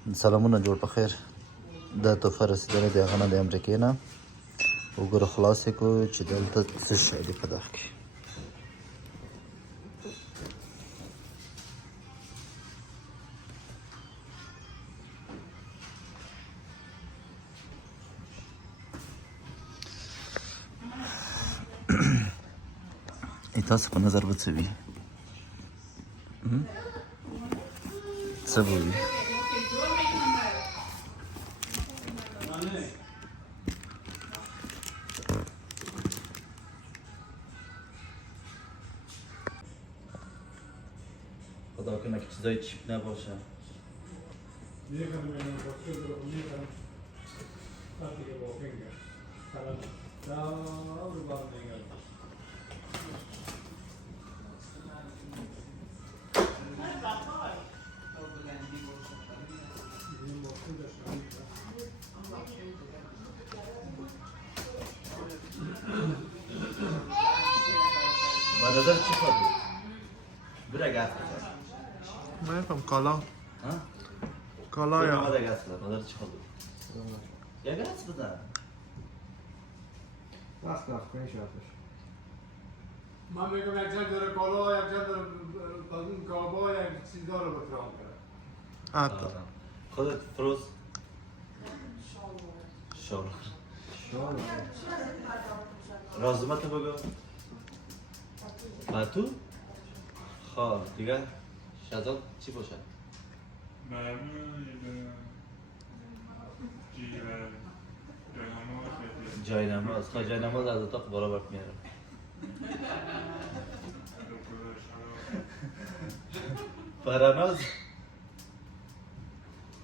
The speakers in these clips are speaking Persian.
سلامونه جوړ په خیر. دا تحفه رسېدلې د هغه نه د امریکې نه. وګوره خلاص یې کړو چې دلته څه شی دی په دغه کې. تاسو په نظر به څه وي؟ څه به وي؟ خدا کنه که چیزای چیپ نباشه. به نظر چی خواهد؟ بره گفت بزن. من نفهم کالا. کالا یا؟ بره گفت بزن. نظر چی خواهد؟ یا گفت بزن. وقت کنی شرطش. من میگم یک جا داره کالا، یک جا داره اون کابا، یک چیزا رو بکرام کرد. حتی خودت فروز؟ شالوار. رازمت بگو. تو؟ خواه دیگه شازاد چی باشه؟ جای نماز. خواه جای نماز از اتاق بالا برد میارم. فراناز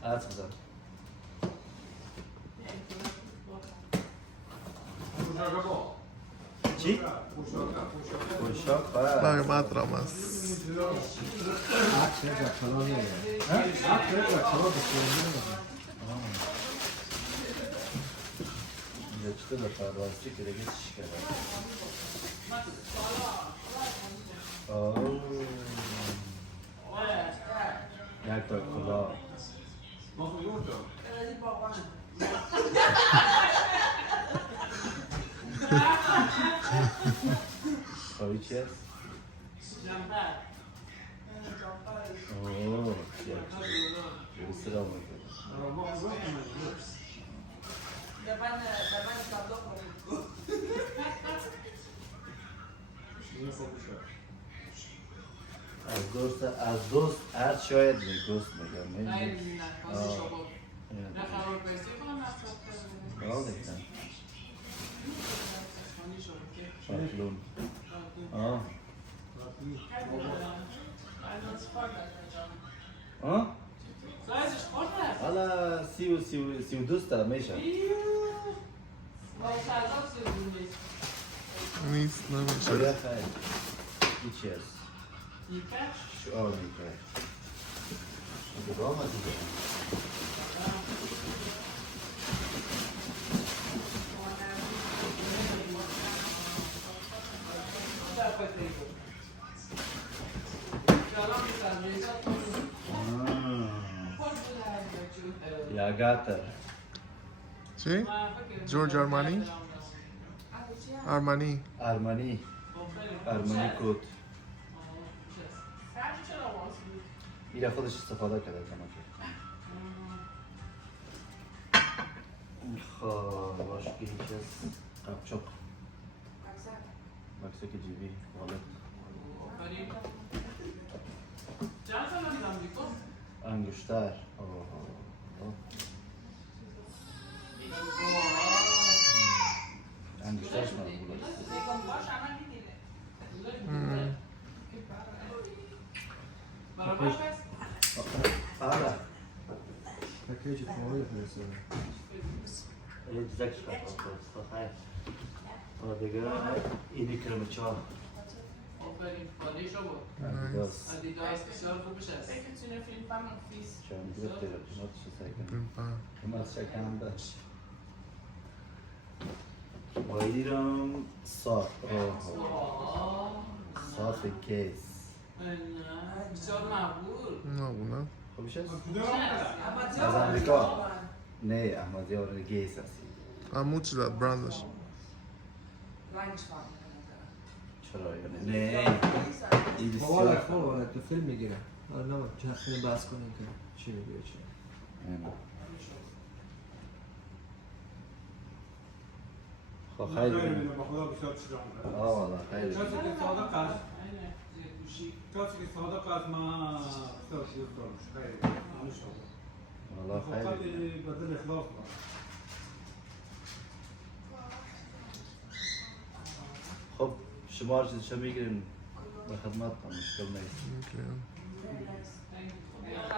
عرض بزن. چی؟ پوشاک بقیه مطرم است. عکس یک کلا نیه. عکس یک کلا بسیاری نیه. اینجا چطور دفعه راستی که دیگه چیش کرده؟ یک تا کلا خواهی چی هست؟ اوه چی سلام میکنم. از دوست هر شاید دوست میگم. نه خبر پیسی کنم از دیدم شاکلون حالا سی و دوست میشه نیست نمیشه. هیچی هست شعار میکنه دوام هستی یا گاتر چی؟ جورج آرمانی؟ آرمانی آرمانی کوت میره خودش استفاده کرده کنه خب باش که هیچ از قبچاق بکسک جیبی والد انگشتر انگشترش من بولد آره پکیج فوری فرستاده. یه دیزکش فرستاد خیر دیگه اینی کرم چهار آفرین خالی شو بود آدیداس بسیار خوبش هست بکتونه فیلم پم فیس شما گرفته نوتش سیکن فیلم کمات شکم داشت وایرم صاف صاف کیس بسیار مقبول نه بونه خوبش است؟ کدوم از امریکا نه احمدی ها رو گیس هستی عمو چی داد براندش چرا یعنی نه این بابا بسیار بابا تو فیلم میگیره آره نه چه فیلم بحث کنیم که چی میگیره چی نه. خب خیلی خیلی با خدا بسیار چیزا آه والله خیلی کسی که صادق است اینه زیر گوشی کسی که صادق است من بسیار دوست دارم خیلی دانش والله آورد خیلی خیلی بدل اخلاص دارم خب شما چیزشو میگیرین به خدمت کنم مشکل نیست اوکی. Thank you.